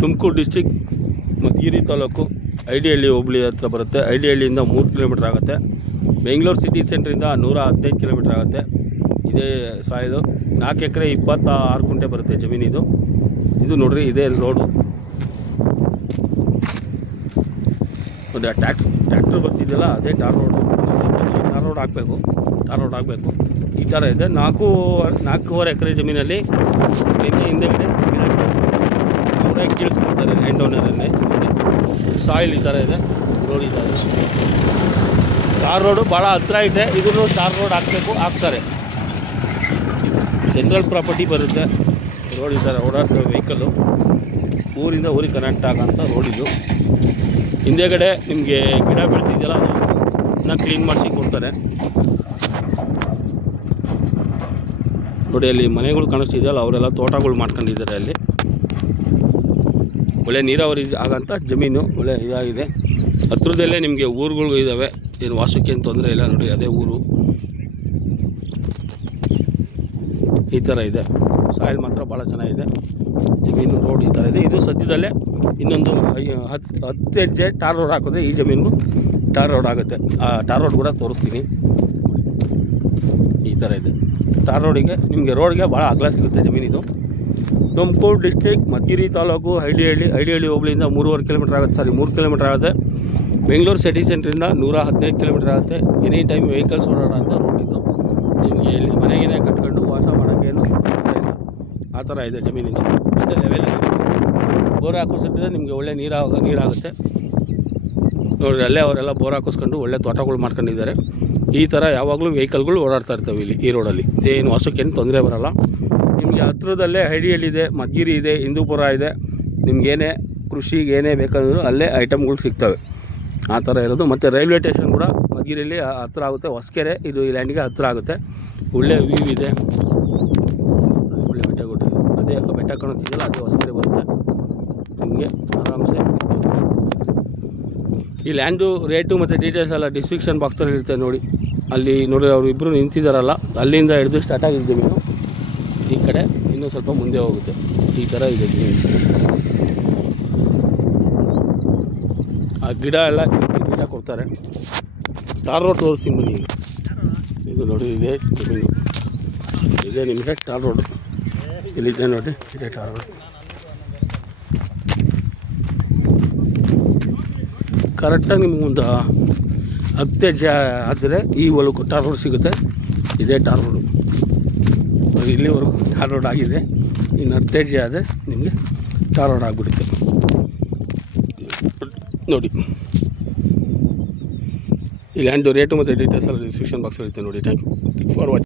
Tumakuru district Madhugiri taluk Idihalli ಹೋಬಳಿ ಹತ್ರ ಬರುತ್ತೆ. ಐಡಿಹಳ್ಳಿಯಿಂದ 3 kilometre ಆಗುತ್ತೆ. ಬೆಂಗಳೂರು ಸಿಟಿ ಸೆಂಟ್ರಿಂದ 115 ಕಿಲೋಮೀಟ್ರ್ ಆಗುತ್ತೆ. ಇದೇ ಸಾಯಿಲು 4 ಎಕರೆ 26 ಗುಂಟೆ ಬರುತ್ತೆ ಜಮೀನಿದು. ಇದು ನೋಡ್ರಿ, ಇದೇ ರೋಡು. ಒಂದು ಟ್ಯಾಕ್ಟ್ರ್ ಬರ್ತಿದೆಯಲ್ಲ, ಅದೇ ಟಾರ್ ರೋಡು. ಟಾರ್ ರೋಡ್ ಹಾಕಬೇಕು. ಈ ಥರ ಇದೆ. 4.25 ಎಕರೆ ಜಮೀನಲ್ಲಿ ಹಿಂದೆಗಡೆ ಅವರೇ ಕೀಳಿಸ್ಕೊಳ್ತಾರೆ ಲ್ಯಾಂಡ್ ಓನರನ್ನೇ. ಸಾಯಿಲ್ ಈ ಥರ ಇದೆ, ರೋಡ್ ಈ ಥರ ಇದೆ. ಟಾರ್ ರೋಡು ಭಾಳ ಹತ್ರ ಇದೆ. ಇದನ್ನು ಟಾರ್ ರೋಡ್ ಹಾಕ್ತಾರೆ. ಜನರಲ್ ಪ್ರಾಪರ್ಟಿ ಬರುತ್ತೆ. ರೋಡ್ ಈ ಥರ ಓಡಾಡ್ತವೆ ವೆಹಿಕಲ್ಲು. ಊರಿಂದ ಊರಿಗೆ ಕನೆಕ್ಟ್ ಆಗೋಂಥ ರೋಡ್ ಇದು. ಹಿಂದೆಗಡೆ ನಿಮಗೆ ಗಿಡ ಬೆಳೆದಿದೆಯಲ್ಲ, ಅದನ್ನ ಕ್ಲೀನ್ ಮಾಡಿಸಿ ಕೊಡ್ತಾರೆ. ನೋಡಿ, ಅಲ್ಲಿ ಮನೆಗಳು ಕಾಣಿಸ್ತಿದೆಯಲ್ಲ, ಅವರೆಲ್ಲ ತೋಟಗಳು ಮಾಡ್ಕೊಂಡಿದ್ದಾರೆ. ಅಲ್ಲಿ ಒಳ್ಳೆ ನೀರಾವರಿ ಆಗೋಂಥ ಜಮೀನು, ಒಳ್ಳೆ ಇದಾಗಿದೆ. ಹತ್ರದಲ್ಲೇ ನಿಮಗೆ ಊರುಗಳು ಇದ್ದಾವೆ. ಏನು ವಾಸಕ್ಕೆ ಏನು ತೊಂದರೆ ಇಲ್ಲ. ನೋಡಿ, ಅದೇ ಊರು ಈ ಥರ ಇದೆ. ಸಾಯಿಲ್ ಮಾತ್ರ ಭಾಳ ಚೆನ್ನಾಗಿದೆ. ಜಮೀನು ರೋಡ್ ಈ ಥರ ಇದೆ. ಇದು ಸದ್ಯದಲ್ಲೇ ಇನ್ನೊಂದು 10 ಹೆಜ್ಜೆ ಟಾರ್ ರೋಡ್ ಹಾಕಿದ್ರೆ ಈ ಜಮೀನು ಟಾರ್ ರೋಡ್ ಆಗುತ್ತೆ. ಆ ಟಾರ್ ರೋಡ್ ಕೂಡ ತೋರಿಸ್ತೀನಿ. ಈ ಥರ ಇದೆ. ಟಾರ್ ರೋಡಿಗೆ ನಿಮಗೆ ರೋಡ್ಗೆ ಭಾಳ ಅಗಲ ಸಿಗುತ್ತೆ ಜಮೀನಿದು. ತುಮಕೂರು ಡಿಸ್ಟಿಕ್ ಮಧುಗಿರಿ ತಾಲೂಕು ಐಡಿಹಳ್ಳಿ ಹೋಬಳಿಯಿಂದ 3.5 ಕಿಲೋಮೀಟ್ರ್ ಆಗುತ್ತೆ. 3 ಕಿಲೋಮೀಟ್ರ್ ಆಗುತ್ತೆ. ಬೆಂಗಳೂರು ಸಿಟಿ ಸೆಂಟ್ರಿಂದ 115 ಕಿಲೋಮೀಟ್ರ್ ಆಗುತ್ತೆ. ಎನಿ ಟೈಮ್ ವೆಹಿಕಲ್ಸ್ ಓಡಾಡೋ ಅಂತ ರೋಡ್ ಇದು. ನಿಮಗೆ ಇಲ್ಲಿ ಮನೆಗೇನೆ ಕಟ್ಕೊಂಡು ವಾಸ ಮಾಡೋಕ್ಕೇನು ಆ ಥರ ಇದೆ ಜಮೀನಿದು. ಮತ್ತು ಲೆವೆಲ್ ಬೋರ್ ಹಾಕಿಸಿದ್ರೆ ನಿಮಗೆ ಒಳ್ಳೆ ನೀರಾಗುತ್ತೆ. ನೋಡಿ, ಅಲ್ಲೇ ಅವರೆಲ್ಲ ಬೋರ್ ಹಾಕಿಸ್ಕೊಂಡು ಒಳ್ಳೆ ತೋಟಗಳು ಮಾಡ್ಕೊಂಡಿದ್ದಾರೆ. ಈ ಥರ ಯಾವಾಗಲೂ ವೆಹಿಕಲ್ಗಳು ಓಡಾಡ್ತಾ ಇರ್ತವೆ ಇಲ್ಲಿ ಈ ರೋಡಲ್ಲಿ. ಏನು ವಾಸಕ್ಕೇನು ತೊಂದರೆ ಬರೋಲ್ಲ. ನಿಮಗೆ ಹತ್ರದಲ್ಲೇ ಐಡಿಹಳ್ಳಿ ಇದೆ, ಮಧುಗಿರಿ ಇದೆ, ಹಿಂದೂಪುರ ಇದೆ. ನಿಮಗೇನೇ ಕೃಷಿಗೆ ಏನೇ ಬೇಕಾದರೂ ಅಲ್ಲೇ ಐಟಮ್ಗಳು ಸಿಗ್ತವೆ. ಆ ಥರ ಇರೋದು. ಮತ್ತು ರೈಲ್ವೆ ಸ್ಟೇಷನ್ ಕೂಡ ಮಧುಗಿರಿಯಲ್ಲಿ ಹತ್ತಿರ ಆಗುತ್ತೆ. ಹೊಸಕೆರೆ ಇದು ಈ ಲ್ಯಾಂಡಿಗೆ ಹತ್ತಿರ ಆಗುತ್ತೆ. ಒಳ್ಳೆ ವ್ಯೂ ಇದೆ. ಒಳ್ಳೆ ಬೆಟ್ಟಗುಡ್ಡ, ಅದೇ ಬೆಟ್ಟ ಕಾಣಿಸ್ತಿದೆಯಲ್ಲ, ಅದೇ ಹೊಸಕೆರೆ ಬರುತ್ತೆ. ನಿಮಗೆ ಆರಾಮ್ಸೆ ಈ ಲ್ಯಾಂಡು ರೇಟು ಮತ್ತು ಡೀಟೇಲ್ಸ್ ಎಲ್ಲ ಡಿಸ್ಕ್ರಿಪ್ಷನ್ ಬಾಕ್ಸಲ್ಲಿ ಇರುತ್ತೆ. ನೋಡಿ, ಅಲ್ಲಿ ನೋಡಿ ಅವರು ಇಬ್ಬರು ನಿಂತಿದ್ದಾರಲ್ಲ, ಅಲ್ಲಿಂದ ಹಿಡಿದು ಸ್ಟಾರ್ಟ್ ಆಗಿದೆ ಜಮೀನು. ಈ ಕಡೆ ಇನ್ನೂ ಸ್ವಲ್ಪ ಮುಂದೆ ಹೋಗುತ್ತೆ. ಈ ಥರ ಇದೆ ಜಮೀನು. ಆ ಗಿಡ ಎಲ್ಲ ಗಿಡ ಕೊಡ್ತಾರೆ. ಟಾರ್ ರೋಡ್ ತೋರಿಸ್ತೀನಿ ಬನ್ನಿ. ಇದು ನೋಡಿ, ಇದೆ ಜಮೀನು. ಇದೇ ನಿಮಗೆ ಟಾರ್ ರೋಡು. ಇಲ್ಲಿದೆ ನೋಡಿ, ಇದೇ ಟಾರ್ ರೋಡ್. ಕರೆಕ್ಟಾಗಿ ನಿಮಗೊಂದು 10 ಹೆಜ್ಜೆ ಆದರೆ ಈ ಹೊಲಕ್ಕೂ ಟಾರ್ ರೋಡ್ ಸಿಗುತ್ತೆ. ಇದೇ ಟಾರ್ ರೋಡು. ಇಲ್ಲಿವರೆಗೂ ಟಾರ್ ರೋಡ್ ಆಗಿದೆ. ಇನ್ನು 10 ಹೆಜ್ಜೆ ಆದರೆ ನಿಮಗೆ ಟಾರ್ ರೋಡ್ ಆಗಿಬಿಡುತ್ತೆ. ನೋಡಿ, ಈ ಲ್ಯಾಂಡು ರೇಟು ಮತ್ತು ಡೀಟೇಲ್ಸ್ ಎಲ್ಲ ಡಿಸ್ಕ್ರಿಪ್ಷನ್ ಬಾಕ್ಸಲ್ಲಿ ಇರುತ್ತೆ. ನೋಡಿ, ಥ್ಯಾಂಕ್ ಯು ಫಾರ್ ವಾಚಿಂಗ್.